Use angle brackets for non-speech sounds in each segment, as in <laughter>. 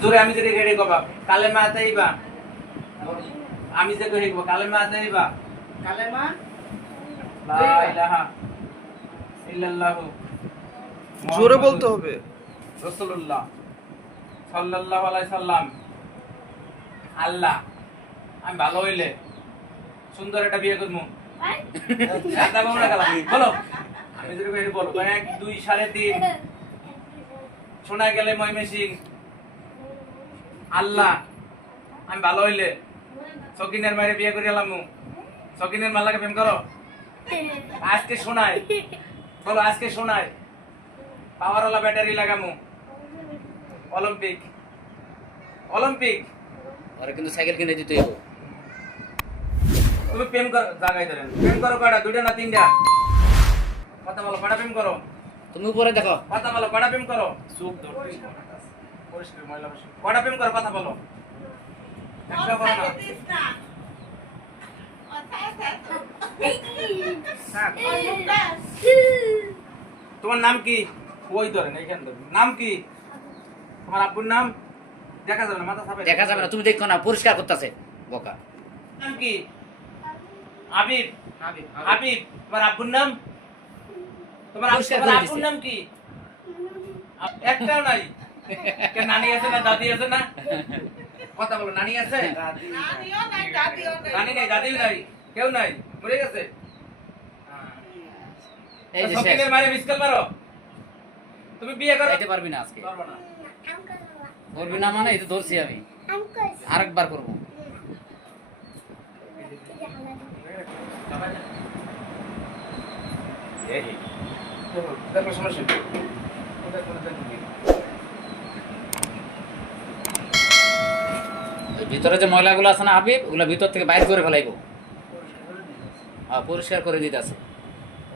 জোরে আমি যদি রেডি কবা কালে মা আতাইবা আমি যে কই হিকবো কালে মা আতাইবা কালেমা লা ইলাহা ইল্লাল্লাহু জোরে বলতে হবে। রাসূলুল্লাহ সাল্লাল্লাহু আলাইহি সাল্লাম। আল্লাহ আমি ভালো হইলে সুন্দর একটা বিয়ে করব কালা? বলো। আমি যদি কই বলো। এক দুই সাড়ে তিন। শোনা গেলে ময়মেসিং আল্লাহ আমি ভালো হইলে সকিনের মায়ের বিয়ে করে এলাম সকিনের মাল্লাকে প্রেম করো? আজকে শোনায়। বলো আজকে শোনায়। পাওয়ারওয়ালা ব্যাটারি লাগামু। অলিম্পিক। অলিম্পিক। ওরা কিন্তু সাইকেল কিনে দিতে হইব। তুমি প্রেম করো জাগাই ধরেন। প্রেম করো কয়টা? দুইটা না তিনটা? কথা বলো কয়টা প্রেম করো? তুমি উপরে দেখো। কথা বলো কয়টা প্রেম করো? চোখ ধরতে পরিষ্কার ময়লা বসে কয়টা প্রেম করো কথা বলো? একটা না। তোমার নাম কি? ওই ধরেন এইখান ধরেন। নাম কি? তোমার আব্বুর নাম? দেখা যাবে না মাথা সাপে দেখা যাবে না তুমি দেখো না পরিষ্কার করতেছে বোকা। নাম কি? হাবিব হাবিব তোমার আব্বুর নাম? তোমার আব্বু- আব্বুর নাম কি? একটাও নাই। কে নানি আছে না দাদি আছে না? কথা বলো নানি আছে? নানি নাই দাদিও নাই কেউ নাই মরে গেছে। এই যে শেষ। সকিনের মারে মিসকাল মারো। তুমি বিয়ে করো? যাইতে পারবি না আজকে। পারব না। করবি না মানে এই তো ধরছি আমি। আরেকবার করব। দেখো সমস্যা কি? ওই ভিতরে যে ময়লাগুলো আছে না হাবিব ওগুলো ভিতর থেকে বাইর করে ফেলাইবো। হ্যাঁ পরিষ্কার করে দিতে আছে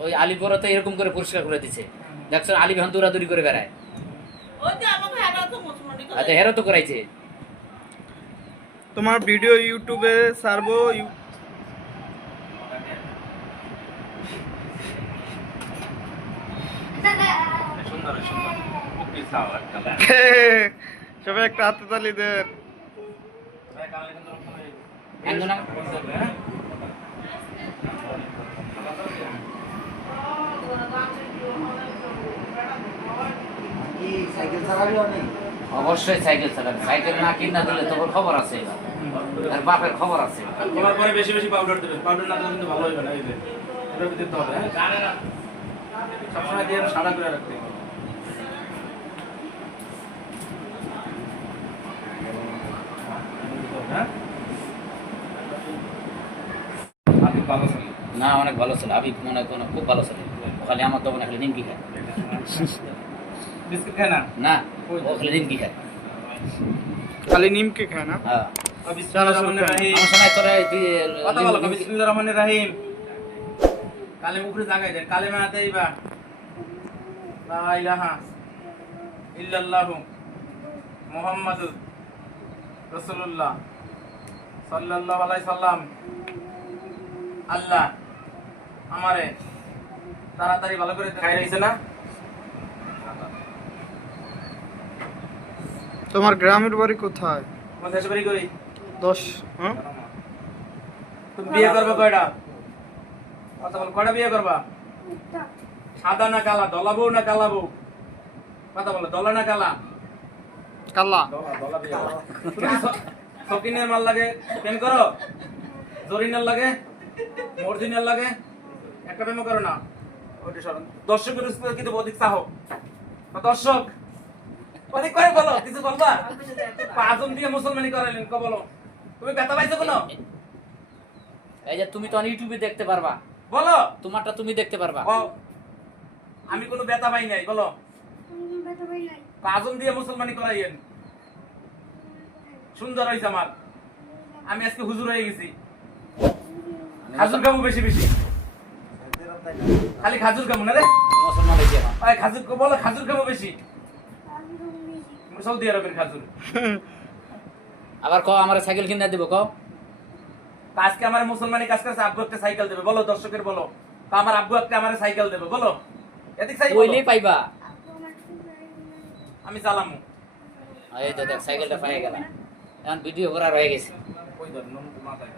ওই আলিপুরে তো এরকম করে পরিষ্কার করে দিছে। দেখছ আলিপ এখন দৌড়াদৌড়ি করে বেড়ায়। আচ্ছা হেরো তো করাইছে। তোমার ভিডিও ইউটিউবে একটা <laughs> সবাই একটা হাতে তালি দেন। অবশ্যই সাইকেল চালাবে। সাইকেল না কিনা দিলে তোর খবর আছে আর বাপের খবর আছে তোমার পরে বেশি বেশি পাউডার দেবে। পাউডার না দিলে কিন্তু ভালো হবে না এই যে। ওটা দিতে হবে হ্যাঁ? সবসময় দিয়ে সাদা করে রাখতে হবে। হ্যাঁ? আপনি ভালো ছিলেন। না অনেক ভালো ছিল। মনে হয় কোনো খুব ভালো ছিল। আমার দোকানে খালি নিমকি খায়। বিস্কুট খায় না? না ও খালি নিমকি খায়। খালি নিমকে খায় না? হ্যাঁ। রহিম। কালে জাগাই দেন কালে মা দেইবা লা ইলাহা ইল্লাল্লাহু মুহাম্মাদুর রাসূলুল্লাহ সাল্লাল্লাহু আলাইহি সাল্লাম। আল্লাহ আমারে তাড়াতাড়ি ভালো করে খাই রইছে না? তোমার গ্রামের বাড়ি কোথায়? কোন দেশে বাড়ি কই? দশ হ্যাঁ? তুমি বিয়ে করবে কয়টা? কথা বল কয়টা বিয়ে করবা? সাদা না কালা? দলা বউ না কালা বউ? কথা বলো দলা না কালা? স- সকিনের মাল লাগে? প্রেম করো? জরিনের লাগে? মর্জিনের লাগে? একটা প্রেম করো না। ওইটা সরণ দর্শকের উচিত কিন্তু অধিক চাহ দর্শক অধিক করে বলো কিছু বলবা? পাঁচজন দিয়ে মুসলমানি করাইলেন ক বলো। তুমি ব্যথা পাইছো কোনো? এই যে তুমি তো ইউটিউবে দেখতে পারবা। বলো। তোমারটা তুমি দেখতে পারবা। আমি কোনো ব্যথা পাই নাই বলো। পাঁচজন দিয়ে মুসলমানি করাইয়েন সুন্দর হয়েছে আমার। আমি আজকে হুজুর হয়ে গেছি। খাজুর খাব বেশি বেশি। খালি খাজুর খাব না রে? মুসলমান এখন। আয় খাজুর বলো খাজুর খাব বেশি। সৌদি আরবের খাজুর। আবার ক আমার সাইকেল কিনে দিব ক আজকে আমার মুসলমানি কাজ করছে আব্বু একটা সাইকেল দেবে বলো দর্শকের বলো। তা আমার আব্বু একটা আমার সাইকেল দেবে বলো। এদিক সাইকেল ওইলেই পাইবা। আমি চালামু। এই তো দেখ সাইকেলটা পায়ে গেল এখন ভিডিও করা রয়ে গেছে। ওই ধর নুন মাথায়